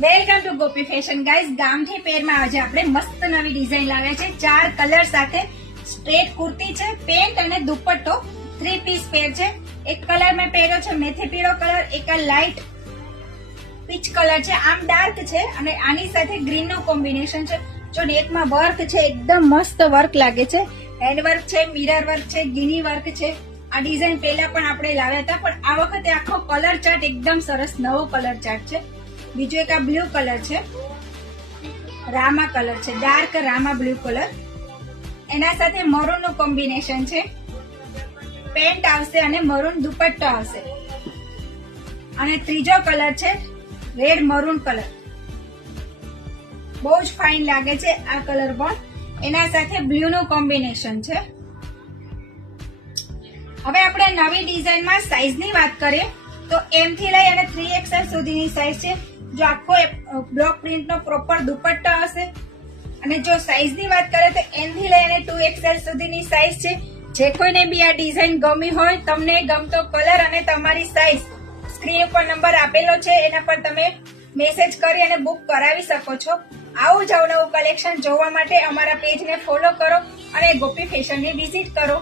Welcome to Gopi fashion guys. ગામઠી પેરમાં આજે આપણે મસ્ત નવી ડિઝાઇન લાવ્યા છે. 4 કલર સાથે સ્ટ્રેટ કુર્તી છે, પેન્ટ અને દુપટ્ટો 3 પીસ પેર છે. એક કલર મેં પહેર્યો છે મેથી પીળો કલર, એક લાઇટ પીચ કલર છે. આમ ડાર્ક છે અને આની સાથે ગ્રીન નું કોમ્બિનેશન છે. જો નેકમાં વર્ક છે, એકદમ મસ્ત વર્ક લાગે છે. હેન્ડ વર્ક છે, મિરર વર્ક છે, ગીની વર્ક છે. આ ડિઝાઇન પહેલા પણ આપણે લાવ્યા હતા, પણ આ વખતે આખો કલર ચાર્ટ એકદમ સરસ નવો કલર ચાર્ટ છે. બીજો એક આ બ્લુ કલર છે, રામા કલર છે, ડાર્ક રામા બ્લુ કલર. એના સાથે મરૂન નું કોમ્બિનેશન છે. પેન્ટ આવશે અને મરૂન દુપટ્ટો આવશે. અને ત્રીજો કલર છે રેડ મરૂન કલર. બહુ જ ફાઇન લાગે છે આ કલર પણ. એના સાથે બ્લુ નું કોમ્બિનેશન છે. હવે આપણે નવી ડિઝાઇનમાં સાઈઝની વાત કરીએ તો M થી લઈ અને 3XL સુધીની સાઈઝ છે. જો આખો બ્લોક પ્રિન્ટ નો પ્રોપર દુપટ્ટો હશે. અને જો સાઈઝની વાત કરીએ તો M થી લઈ અને 2XL સુધીની સાઈઝ છે. જે કોઈને બી આ ડિઝાઇન ગમી હોય, તમને ગમતો કલર અને તમારી સાઈઝ સ્ક્રીન ઉપર નંબર આપેલો છે, એના પર તમે મેસેજ કરી અને બુક કરાવી શકો છો. આવું જ અવનવું કલેક્શન જોવા માટે અમારા પેજને ફોલો કરો અને ગોપી ફેશનની વિઝિટ કરો.